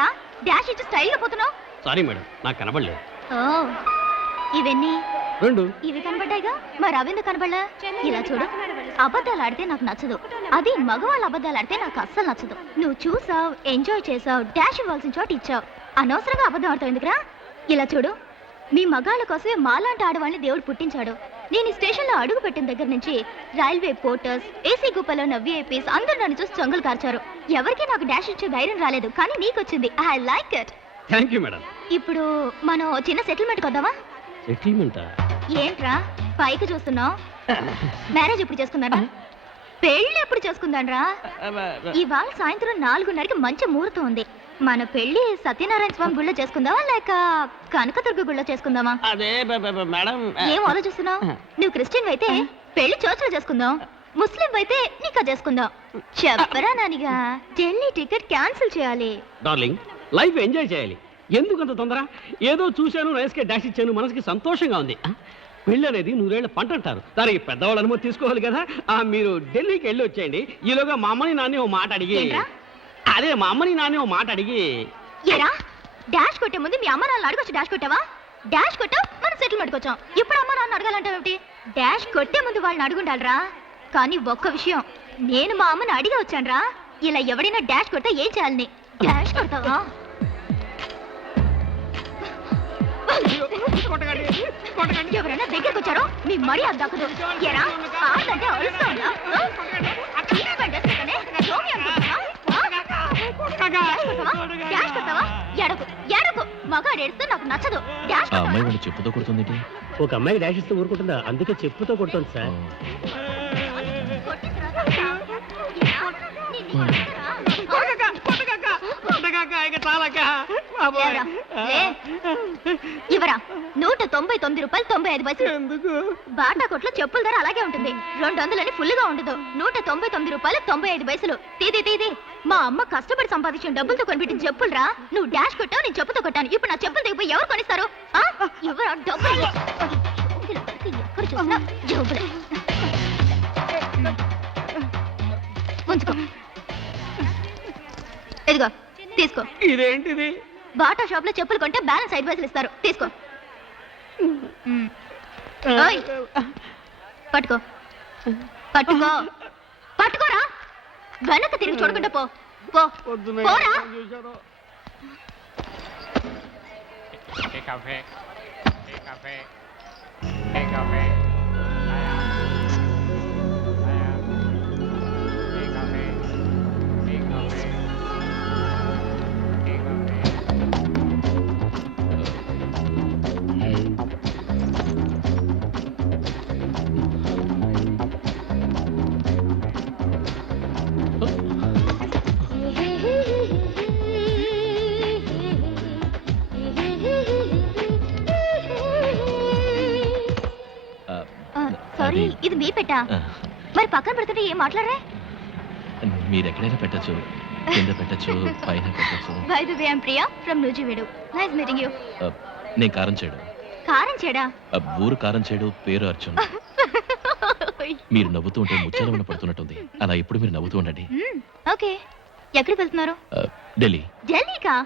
ఏంట్రా డాష్ ఇచ్చి స్టైల్ గా పోతున్నావు? సారీ మేడం, నాకు కనబడలేదు. ఇవన్నీ రెండు ఇవి కనబడ్డాయిగా, మరి అవిందు కనబడలా? ఇలా చూడు, అబద్ధాలు ఆడితే నాకు నచ్చదు. అది మగవాళ్ళ అబద్ధాలు ఆడితే నాకు అస్సలు నచ్చదు. నువ్వు చూసావు, ఎంజాయ్ చేసావు, డాష్ ఇవ్వాల్సిన చోట ఇచ్చావు, అనవసరంగా అబద్ధం ఆడతావు ఎందుకురా? ఇలా చూడు, మీ మగాళ్ళ కోసమే మాలాంటి ఆడవాళ్ళని దేవుడు పుట్టించాడు. నేను ఈ స్టేషన్లో అడుగు పెట్టిన దగ్గర నుంచి రైల్వే పోర్టర్స్, ఏసీ గుప్పలో ఉన్న విఐపీస్ అందరూ నన్ను చూసి చొంగలు కార్చారు. ఎవరికి నాకు డాష్ ఇచ్చే ధైర్యం రాలేదు, కానీ నీకు వచ్చింది. I like it. Thank you madam. ఇప్పుడు మనం చిన్న సెటిల్మెంట్ కొద్దామా? సెటిల్మెంటా? ఏంట్రా పైకి చూస్తున్నావు? మ్యారేజ్ ఎప్పుడు చేసుకున్నారా? పెళ్ళి ఎప్పుడు చేసుకుందాన్రా? ఇవాళ సాయంత్రం 4:30కి మంచి ముహూర్తం ఉంది. మన పెళ్లి సత్యనారాయణ స్వామి గుళ్ళో చేసుకుందామా లేక కనకదుర్గ గుళ్ళో చేసుకుందామా? అదే మేడం. ఏం ఆలోచిస్తున్నావు? నువ్వు క్రిస్టియన్ అయితే పెళ్లి చర్చిలో చేసుకుందాం, ముస్లిం అయితే నీకా చేసుకుందాం. చెప్పరా నానిగా, ఢిల్లీ టికెట్ క్యాన్సిల్ చేయాలి. డార్లింగ్, లైఫ్ ఎంజాయ్ చేయాలి. ఎందుకంత తొందర? ఏదో చూశాను, రైస్కే డాష్ ఇచ్చాను, మనసుకి సంతోషంగా ఉంది. పెళ్ళి అనేది 100 ఏళ్ల పంట అంటారు, దానికి పెద్దవాళ్ళ అనుమతి తీసుకోవాలి కదా. మీరు ఢిల్లీకి వెళ్ళి వచ్చేయండి. ఈలోగా మా అమ్మని నాన్నే ఓ మాట అడిగి, అదే మా అమ్మని నాన్నే ఓ మాట అడిగి. ఏరా డాష్ కొట్టే ముందు మీ అమ్మ నాన్న అడగొచ్చు, డాష్ కొట్టావా? డాష్ కొట్టావు, మనం సెటిల్మెంట్కి వచ్చాం. ఇప్పుడు అమ్మ నాన్న అడగాలంటావేమిటి? డాష్ కొట్టే ముందు వాళ్ళని అడుగుండాలరా. కానీ ఒక్క విషయం, నేను మా అమ్మని అడిగి వచ్చానురా, ఇలా ఎవడైనా డాష్ కొడితే ఏం చేయాలని. డాష్ కొడతావా? ఎవరైనా దగ్గరకు వచ్చారో మీ మరీ అది దక్కదు. ఎరా ఆడంటే అరుస్తావునా? డాష్ కొడతావా? ఎడకు ఎడకు, మగాడు ఏడిస్తే నాకు నచ్చదు. డాష్ చెప్పుతో కొడుతుంది. ఒక అమ్మాయికి డాష్ ఇస్తే ఊరుకుంటుందా? అందుకే చెప్పుతో కొడుతుంది సార్. ఇవరా 199 రూపాయలు 95 పైసలు. బాటా కొట్లో చెప్పుల ధర అలాగే ఉంటుంది. 200 ఫుల్ గా ఉండదు. 199 రూపాయలు 95 పైసలు. తీది మా అమ్మ కష్టపడి సంపాదించిన డబ్బులతో కొనిపెట్టిన చెప్పులురా. నువ్వు డాష్ కొట్టావు, నేను చెప్పుతో కొట్టాను. ఇప్పుడు నా చెప్పులు దిగిపోయి ఎవరు కొనిస్తారు? ఎవరా డబ్బులు? ఎక్కడ చూసినా జబ్బులే. ఉంచుకో, ఇదిగో తీసుకో. ఇదేంటిది? బాటా షాప్ లో చెప్పులు కొంటే బ్యాలెన్స్ 5 పైసలు ఇస్తారు, తీసుకో. పట్టుకో పట్టుకో పట్టుకోరా. వెనక్కి తిరిగి చూడకుండా పో. పోరా. సారీ, ఇది మీ పెట్టా? మరి పక్కన పెడుతుంటే ఏం మాట్లాడరే? మీరు ఎక్కడైనా పెట్టచ్చు, కింద పెట్టచ్చు, పైన పెట్టచ్చు. By the way, I am Priya from Nuzvid. Nice meeting you. నేను కారం చేడు. కారం చేడా? ఊరు కారం చేడు, పేరు అర్జున్. మీరు నవ్వుతూ ఉంటే ముచ్చటమైన పడుతున్నట్టుంది. అలా ఎప్పుడు మీరు నవ్వుతూ ఉండండి. ఓకే. ఎక్కడికి వెళ్తున్నారు? ఢిల్లీ. ఢిల్లీకా?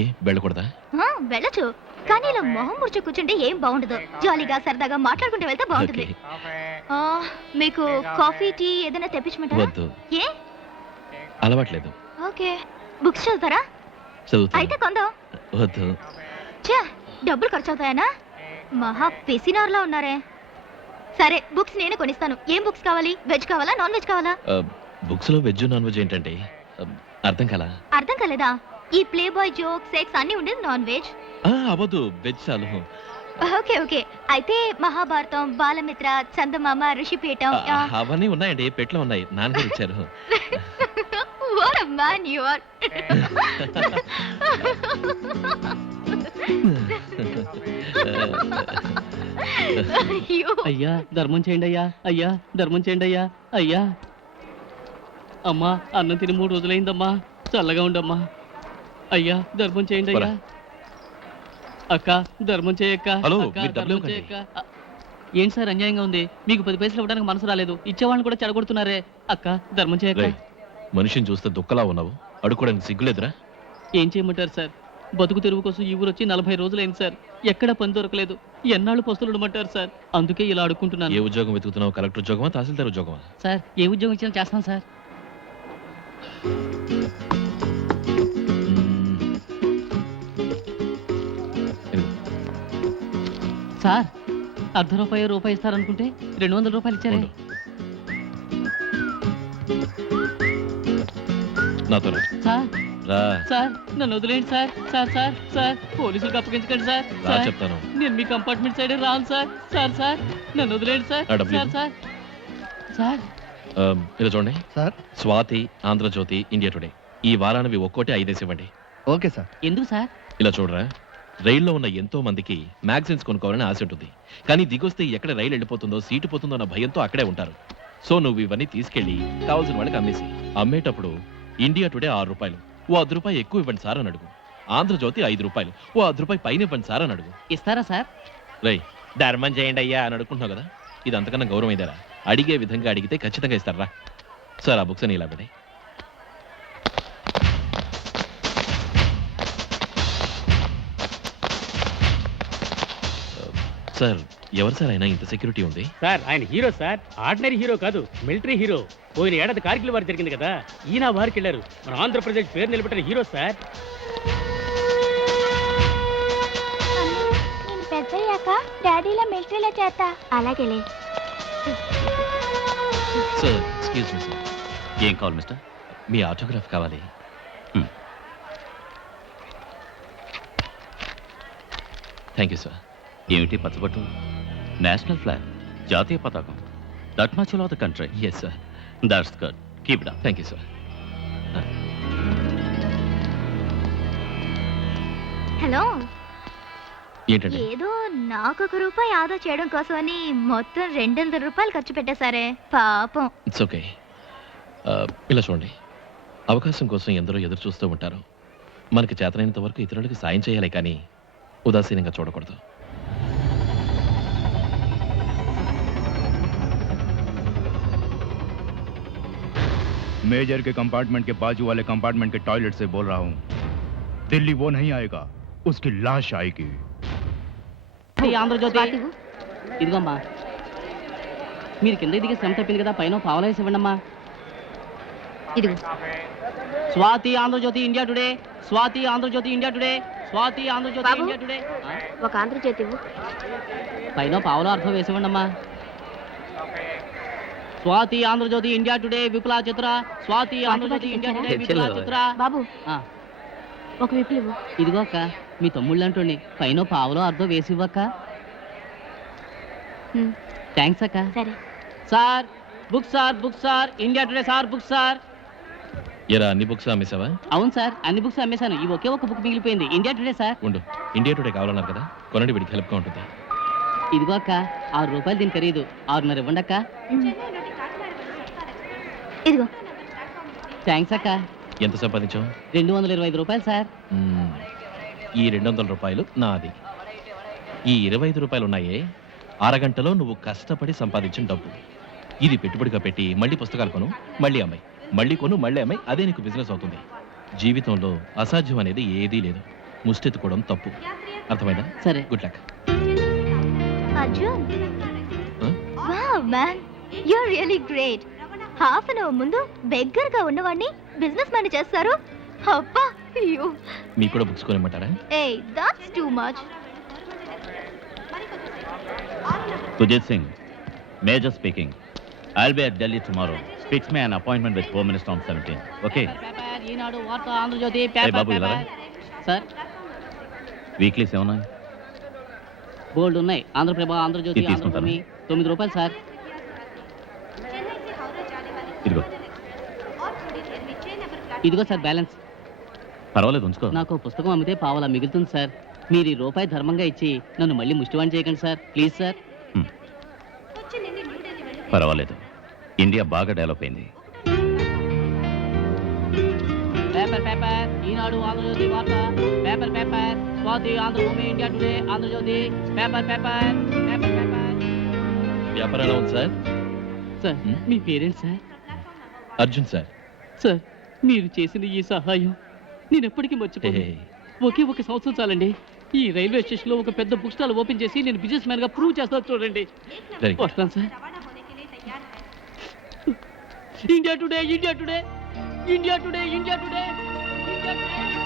ఏ వెళ్ళకూడదా? వెళ్ళచ్చు, కానీ ఇలా మొహం ముడుచు కూర్చుంటే ఏం బాగుండదు. జాలీగా సరదాగా మాట్లాడుకుంటూ వెళ్తే బాగుంటుంది. మీకు కాఫీ, టీ ఏదైనా తెప్పించమంటారా? వద్దు. ఏ? అలవాట్లేదు. ఓకే. బుక్స్ చదువుతారా? అయితే కొందాం. వద్దు. డబ్బులు ఖర్చు అవుతాయనా? మహా పిసినార్లా ఉన్నారే. సరే, బుక్స్ నేనే కొనిస్తాను. ఏం బుక్స్ కావాలి? వెజ్ కావాలా, నాన్ వెజ్ కావాలా? బుక్స్ లో వెజ్ నాన్ వెజ్ ఏంటంటే అర్థం కాలేదా? ఈ ప్లే బాయ్, జోక్, సెక్స్ అన్ని ఉండేది నాన్ వెజ్. అవదు, వెజ్ చాలు. Okay okay. అయితే మహాభారతం, బాలమిత్ర, చందమామ, ఋషిపీఠం అవన్నీ ఉన్నాయండి, పెట్లో ఉన్నాయి, నాన్నగారు ఇచ్చారు. What a man you are. అయ్యా ధర్మం చేయండి అయ్యా, అయ్యా ధర్మం చేయండి అయ్యా, అయ్యా. అమ్మా అన్నం తిని 3 రోజులైందమ్మా, చల్లగా ఉండమ్మా. అయ్యా ధర్మం చేయండి అయ్యా. అక్క ధర్మం చేయక్క. ఏంటి సార్ అన్యాయంగా ఉంది? మీకు 10 పైసలు ఇవ్వడానికి మనసు రాలేదు, ఇచ్చేవాళ్ళని కూడా చెడగొడుతున్నారే. అక్క ధర్మం చేయక్క. మనిషిని చూస్తే దుఃఖలా ఉన్నావు, అడుక్కోడానికి సిగ్గులేదురా? ఏం చేయమంటారు సార్? బతుకు తెరువు కోసం ఈ ఊరు వచ్చి 40 రోజులైంది సార్. ఎక్కడ పని దొరకలేదు. ఎన్నాళ్ళు పస్తులు ఉండమంటారు సార్? అందుకే ఇలా ఏ అడుక్కుంటున్నాను. ఉద్యోగం వెతుకుతున్నావు? కలెక్టర్ ఉద్యోగమా, తహసీల్దార్ ఉద్యోగమా? సార్ ఏ ఉద్యోగం ఇచ్చినా చేస్తాను సార్. ఇదిగో. సార్ ₹1/2 ఇస్తారనుకుంటే 200 రూపాయలు ఇచ్చారే. ఉండు. నాతో రా. సార్ రా. సార్ నన్ను వదిలేండి సార్. సార్ సార్ సార్ పోలీసులకు అప్పగించకండి సార్. రా సార్, చెప్తాను. నేను మీ కంపార్ట్మెంట్ సైడే రాను సార్. సార్ సార్ నన్ను వదిలేండి సార్. ఆ డబ్బులు సార్ సార్ సార్ ఇలా చూడండి. Sir Swathi, Andhra Jyothi, India today ఈ వారానివి ఒక్కోటి 5 ఇవ్వండి. Okay sir. ఎందుకు సార్? ఇలా చూడరా, రైల్లో ఉన్న ఎంతో మందికి మ్యాగజైన్స్ కొనుక్కోవాలని ఆశ ఉంటుంది. కానీ దిగొస్తే ఎక్కడ రైలు వెళ్ళిపోతుందో, సీటు పోతుందో అన్న భయంతో అక్కడే ఉంటారు. సో నువ్వు ఇవన్నీ తీసుకెళ్లి కావాల్సిన వాళ్ళకి అమ్మేసి, అమ్మేటప్పుడు ఇండియా టుడే ₹6, ఓ ₹10 ఎక్కువ ఇవ్వండి సార్ అని అడుగు. ఆంధ్రజ్యోతి ₹5, ఓ ₹10 పైన ఇవ్వండి సార్ అని అడుగు. ఇస్తారా సార్? రై ధర్మం చేయండి అయ్యా అని అడుగుకుంటున్నావు కదా, ఇది అంతకన్నా గౌరవం ఇదేరా? అడిగే విధంగా అడిగితే ఖచ్చితంగా ఇస్తారా? సార్ ఆ బుక్స్ అని ఇలా పెడే. సార్ ఎవరు సార్ అయినా ఇంత సెక్యూరిటీ ఉంది? సార్ ఆయన హీరో సార్, ఆర్డినరీ హీరో కాదు, మిలిటరీ హీరో. పోయిన ఏడాది కార్గిల్ వారు జరిగింది కదా, ఈయన వారికి వెళ్ళారు. మన ఆంధ్రప్రదేశ్ పేరు నిలబెట్టిన హీరో సార్. నేను పెద్దయ్యాక డాడీలో మిలిటరీలో చేస్తా. అలాగేలే. సార్ ఎక్స్క్యూజ్ మీ సార్, ఏం కావాలి మిస్టర్? మీ ఆటోగ్రాఫ్ కావాలి. Thank you sir. ఏమిటి పచ్చబట్టు? నేషనల్ ఫ్లాగ్, జాతీయ పతాకం. That much of the country. Yes sir. That's good. Keep it up. Thank you sir. Hello, ఏంటండి? ఏదో నాకు ₹1 ఆదా చేయడం కోసమని మొత్తం ₹200 ఖర్చు పెట్టేశారే పాపం. It's okay. ఇలా చూడండి, అవకాశం కోసం ఎందరో ఎదురు చూస్తూ ఉంటారు. మనకి చేతనైనంత వరకు ఇతరులకు సాయం చేయాలి, కానీ ఉదాసీనంగా చూడకూడదు. मेजर के कंपार्टमेंट के बाजू वाले कंपार्टमेंट के टॉयलेट से बोल रहा हूँ. दिल्ली वो नहीं आएगा, उसकी लाश आएगी. ఈ ఆంధ్రజ్యోతి ఇదిగోమ్మా. మీరు కింద దిగి శ్రమ తప్పింది కదా, పైన పావలేసి ఇవ్వండమ్మా. ఇదిగో Swati Andhra Jyothi India today, Swati Andhra Jyothi India today, Swati Andhrajyothi బాబు. India today. ఒక ఆంధ్రజ్యోతి ఇవ్వు. పైన పావులో అర్థం వేసి ఇవ్వండమ్మా. Swati Andhra Jyothi India today Vipula Chitra, Swati Andhra Jyothi India today Vipula Chitra. బాబు ఆ, ఒక విప్పులు ఇవ్వు. ఇదిగో అక్క, మీ తమ్ముళ్ళు అంటోండి, పైన పావులో అర్థం వేసి ఇవ్వక్క. హ్మ్, థ్యాంక్స్ అక్క. సరే. Sir book sir, book sir, India today sir, book sir. ఎరా అన్ని బుక్స్ అమ్మేసావా? అవును సార్, అన్ని బుక్స్ అమ్మేశాను. ఈ ఒకే ఒక బుక్ మిగిలిపోయింది, ఇండియా టుడే సార్. ఉండు, ఇండియా టుడే కావాలన్నారు కదా, కొనండి, వీడికి హెల్ప్గా ఉంటుంది. ఇదిగో అక్క, ₹6 దీని ఖరీదు. 6.5 ఇవ్వండి అక్క. ఇదిగో. థ్యాంక్స్ అక్క. ఎంత సంపాదించావు? ₹225 సార్. ఈ ₹200 నాది. ఈ ₹25 ఉన్నాయే, అరగంటలో నువ్వు కష్టపడి సంపాదించిన డబ్బు. ఇది పెట్టుబడిగా పెట్టి మళ్ళీ పుస్తకాలు కొను, మళ్ళీ అమ్మాయి, మళ్ళీ కొను, మళ్ళీ అమ్మాయి, అదే నీకు బిజినెస్ అవుతుంది. జీవితంలో అసాధ్యం అనేది ఏదీ లేదు. ముష్టెత్తుకోవడం తప్పు. అర్థమైందా? సరే. Good luck. Arjun, wow man, you are really great. Half an hour ముందు బెగ్గర్ గా ఉన్నవాడిని బిజినెస్ మ్యాన్ చేస్తారు. అబ్బా, అయ్యో. మీకు కూడా బుక్స్ కొనిమ్మంటారా? ఏయ్, that's too much. Sujit Singh, Major speaking. I'll be at Delhi tomorrow. Fix me an appointment with Home Minister on 17. Okay? Paper, Eenadu, Vaartha, Andhrajyothi, Hey, paper, బాబు, ఇలా రా. పేపర్. సార్ వీక్లీస్ ఏమన్నాయి? బోల్డ్ ఉన్నాయి. ఆంధ్రప్రభ, ఆంధ్రజ్యోతి, ఇది తీసుకుంటారా? ఆంధ్రభూమి. ₹9 సార్. ఇదిగో. ఇదిగో సార్ బ్యాలెన్స్. పర్వాలేదు, ఉంచుకో. నాకు పుస్తకం అమ్మితే పావలా మిగులుతుంది సార్. మీరు ఈ రూపాయి ధర్మంగా ఇచ్చి నన్ను మళ్ళీ ముష్టివాణి చేయకండి సార్, ప్లీజ్ సార్. పర్వాలేదు, ఇండియా బాగా డెవలప్ అయింది. Paper paper, Eenadu, Andhra Jyothi, Vaartha, paper paper, Swathi, Andhra Bhoomi, India today, Andhra Jyothi, paper paper, paper paper. వ్యాపారం ఎలా ఉంది సార్? సార్ మీ పేరేంటి సార్? అర్జున్ సార్. సార్ మీరు చేసిన ఈ సహాయం నేను ఎప్పటికీ మర్చిపోను. ఒకే ఒక సంవత్సరం చాలండి. ఈ రైల్వే స్టేషన్ లో ఒక పెద్ద బుక్ స్టాల్ ఓపెన్ చేసి నేను బిజినెస్ మ్యాన్ గా ప్రూవ్ చేస్తాను చూడండి. Very good. వస్తాను sir. India today, India today, India today, India today, India today.